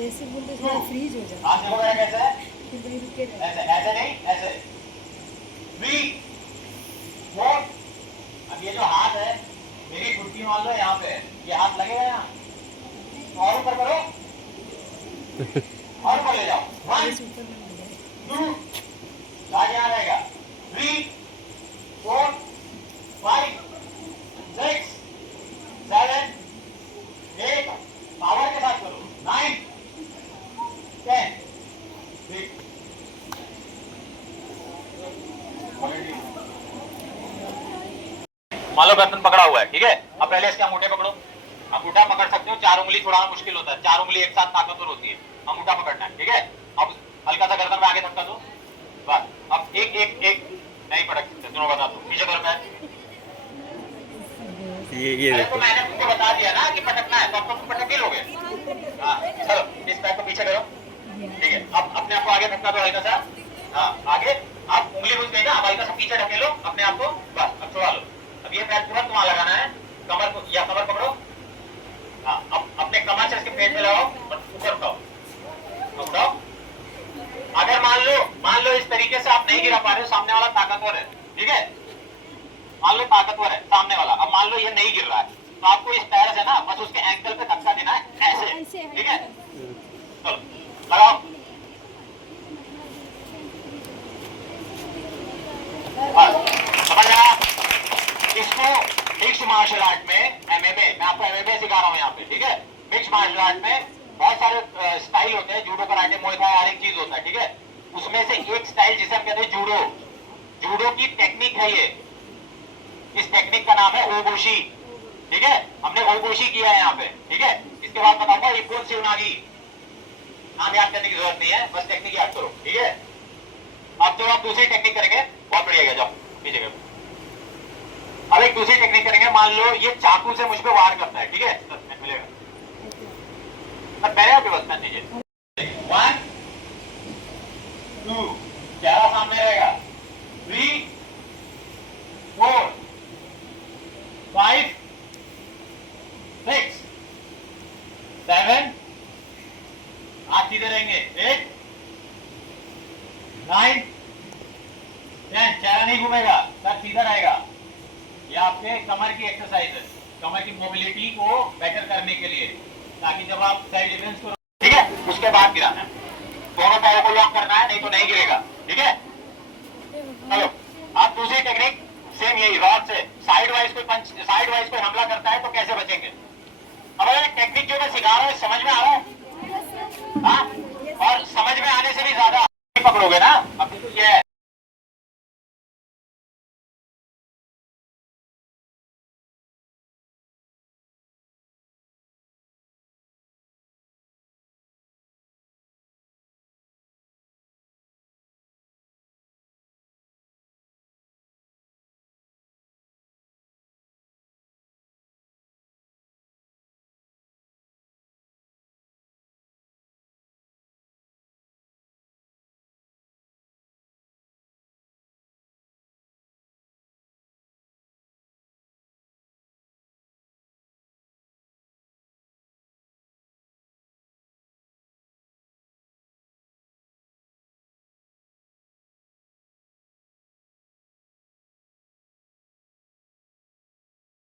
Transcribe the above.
जैसे बोलते थोड़ा फ्रीज हो जाता हाथ देखो मेरा कैसे है, फिर वही रुके रहते। ऐसे ऐसे नहीं, ऐसे 3 4। अब ये जो हाथ है मेरी घुटनी मान लो यहाँ पे है, ये हाथ लगेगा यहाँ, तो और ऊपर करो और ऊपर ले जाओ। 1 ऐसे ऊपर में हो जाए। 2 गाड़ी यहाँ रहेगा, 3 4 5 6 7 8 पावर के साथ करो, 9 10 ठीक। मान लो गर्दन पकड़ा हुआ है, ठीक है। अब पहले इसके अंगूठे पकड़ो, अंगूठा पकड़ सकते हो, 4 उंगली छुड़ाना मुश्किल होता है, 4 उंगली एक साथ ताकतवर होती है, अंगूठा पकड़ना है, ठीक है। अब हल्का सा गर्दन में आगे धक्का दो, बस। अब एक एक एक नहीं पटक सकते, दोनों बता दो, पीछे करो पैर। ये अरे तो देखो। मैंने तुमको बता दिया ना कि पटकना है, तो अब तो तुम पटक ही लोगे। हाँ चलो, इस पैर को पीछे करो, ठीक है। अब अपने आप को आगे धक्का दो हल्का सा, हाँ आगे। आप उंगली घुस गई ना, अब हल्का सा पीछे ढकेलो अपने आप को, बस अब छुड़ा लो। अब ये पैर तुरंत वहां लगाना है, कमर को या कमर पकड़ो, हाँ। अब अपने कमर से इसके पेट में लगाओ और ऊपर उठाओ, उठाओ। अगर मान लो इस तरीके से आप नहीं गिरा पा रहे हो, सामने वाला ताकतवर है, ठीक है। मान लो ताकतवर है सामने वाला, अब मान लो ये नहीं गिर रहा है, तो आपको इस पैर से ना बस उसके एंकल पे धक्का देना है, ऐसे, ठीक है। चलो लगाओ, समझ आया। इसको मिक्स मार्शल आर्ट में एमएमए, मैं आपको एमएमए सिखा रहा हूँ यहाँ पे, ठीक है। मिक्स मार्शल आर्ट में बहुत सारे स्टाइल होते हैं, जूडो कराटे मुay थाई हर एक चीज होता है, ठीक है। उसमें से एक स्टाइल जिसे हम कहते हैं जूडो, जूडो की टेक्निक है ये। इस टेक्निक का नाम है ओबोशी, ठीक है। हमने ओबोशी किया है यहाँ पे, ठीक है। इसके बाद बताऊंगा इप्पोन शिवनागी, नाम याद करने की जरूरत नहीं है, बस टेक्निक याद करो, ठीक है। अब जो आप दूसरी टेक्निक करेंगे बहुत बढ़िया, जाओ पीछे करो। अब एक दूसरी टेक्निक करेंगे, मान लो ये चाकू से मुझ पे वार करता है, ठीक है। मिलेगा पहले आप बस कर दीजिए, 1 2, चेहरा सामने रहेगा, 3 4 5 6 7, हाथ सीधे रहेंगे, 8 9 10, चेहरा नहीं घूमेगा, सर सीधा रहेगा। ये आपके कमर की एक्सरसाइज है, कमर की मोबिलिटी को बेटर करने के लिए, ताकि जब आप सेल्फ डिफेंस करो, ठीक है। उसके बाद गिराना है, दोनों पैरों को लॉक करना है, नहीं तो नहीं गिरेगा, ठीक है। चलो अब दूसरी टेक्निक सेम यही, रॉड से साइड वाइज कोई पंच, साइड वाइज कोई हमला करता है तो कैसे बचेंगे। अब अगर टेक्निक जो मैं सिखा रहा हूँ समझ में आ रहा है, हाँ